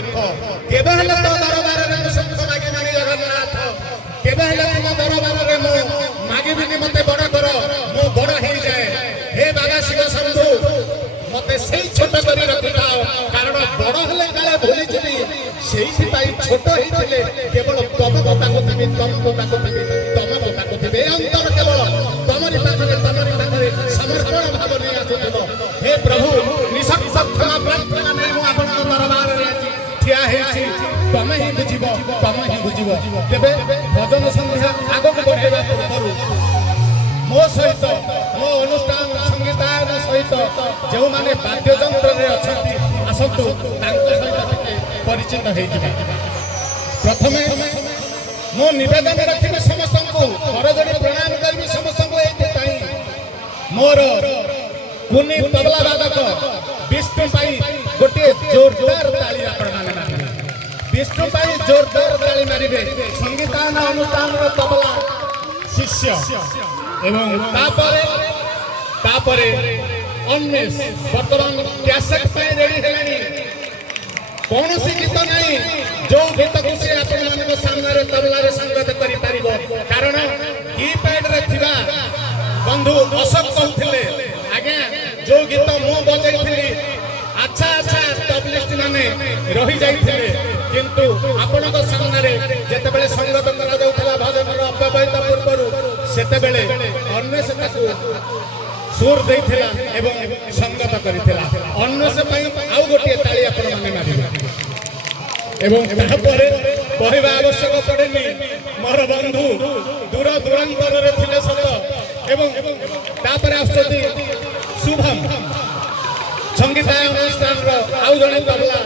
दुख केबे हेले तो दरबार रे सुख मागे मागे जगन्नाथ केबे हेले तुम दरबार रे मो मागे बिनी मते बड़ कर मो बड़ हे जाए हे बाबा शिव शंभु मते सेई छोट करी रखिथाओ कारण बड़ हेले काले भूली जबी सेई पाई छोट हेतिले केवल तम को ताकुथिबी अंतर केवल तमरी पाखरे समर्पण भाव नहीं आसुथिबो हे प्रभु निसक क्षमा प्रार्थना नहीं मु आपन दरबार रे ठिया हेछि तमे ही बुझिबो तेबे भजन संध्या आगो को बढ़ेबा पूर्व मो सहित मो अनुष्ठान संगीतायन सहित जो माने वाद्ययंत्र रे अछंती आसंतु तांको सहित परिचित हेजिबा प्रथमे मो निवेदन रखिबे समस्त को करजोड़ी प्रणाम करबी समस्त को एते ताई मोर कुनी तबला वादक विष्णु पाई गोटे जोरदार ताली आपण माने मारिबे विष्णु पाई जोरदार ताली मारिबे संगीतायन अनुष्ठान रो तबला शिष्य एवं तापरे अन्य वर्तमान कैसेट पे रेडी हेलानी कौन सी गीत नहीं जो गीत को से आपण मानक सामने रे तबला रे संगत करि पारिबो कारण कीपैड रे थिबा बंधु अशोक कहथिले आगे जो गीत मु बजैथिली अच्छा तबलिस्ट माने रही जाइथिले किंतु आपनक सामने रे जेते बेले संगत करा जाउतला भजन रो अव्यवहित पूर्वरु सेते बेले अन्य से ताकू सुर देइथिला एवं संगत करिथिला अन्य से पई आउ गोटे ताली आपण माने मारिबे एवं तापरे कहबा आवश्यक पड़ेनी मोर बंधु दूर दूरांतर रे थिले सत एवं तापरे आस्तति शुभम संगीताय अनुष्ठान रो आउ जने तबला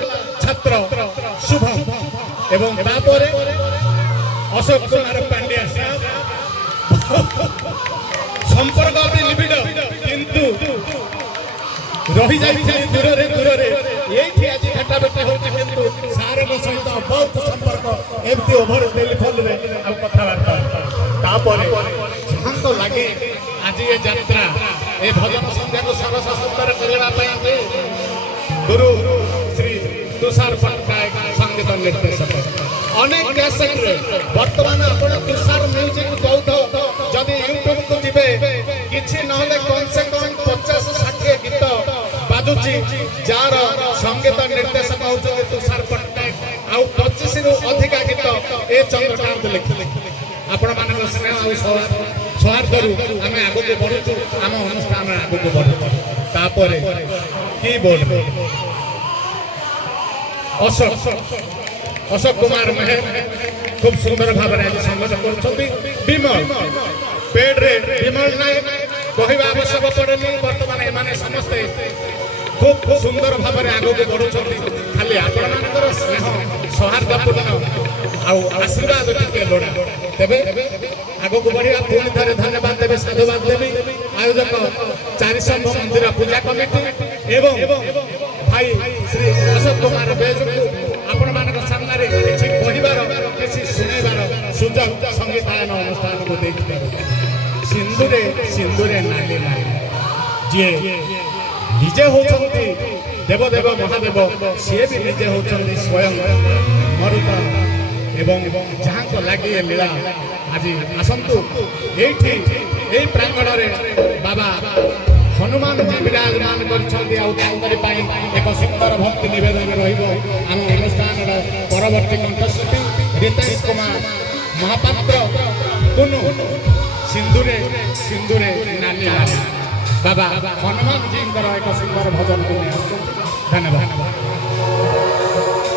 छात्र शुभम एवं तापरे अशोक कुमार पांड्या संपर्क अभी लिबिड किंतु रही जाइथिले दूर रे एठी आज घाटा बेटा होची किंतु सारे मो सहित बहुत संपर्क एमती ओभर टेलीफोन रे आ कथा वार्ता तापरे शांत लागे आज ये यात्रा ए भजन संध्या को सरस सुंदर करबा पई गुरु श्री तुषार पटनायक संगीत निर्देशक अनेक कैसेट रे वर्तमान आपण तुषार म्यूजिक कौथ जदि यूट्यूब को जिबे किछि नहले कम से कम 50-60 गीत बाजुची जार संगीत निर्देशक होउछे तुषार पटनायक आउ 25 रु अधिक गीत ए चंद्रकांत लिखिले आपण मानक स्नेह आ सौहार्दरु आमे आगो को बढ़ुछु आम अनुष्ठान आगो को बढ़ु तापरे कीबोर्ड अशोक कुमार मेहर खूब सुंदर भाव संगत कर विमल पेड़ रे विमल नायक कहवा आवश्यक पड़ेनि बर्तमान एमाने समस्ते खूब सुंदर भाव आगे बढ़ुं खाली आपण मानकर स्नेह सौहार्दपूर्ण आशीर्वाद टिके लोड़ा तेबे आगो को बढ़िया पुणी थे धन्यवाद देवे साधुवाद देवी आयोजक चारिशंभ मंदिर पूजा कमिटी एवं भाई श्री अशोक कुमार बेज आपण मानक सामने किसी कहबार किसी शुणेबार सुजोग संगीतायन अनुष्ठान को देखते सिंदूरे नाली जी निजे होचंती देवदेव महादेव सी भी निजे होचंती स्वयं मरुत एवं जहाँ को लगे लीला आज आसतु ये प्रांगण में बाबा हनुमान जी विराजमान कर एक सुंदर भक्ति निवेदन रम अनुष्ठान परवर्ती कंठशिल्पी रितेश कुमार महापात्र कुनु सिंदूरे नाली बाबा हनुमान जी एक सुंदर भजन को धन्यवाद।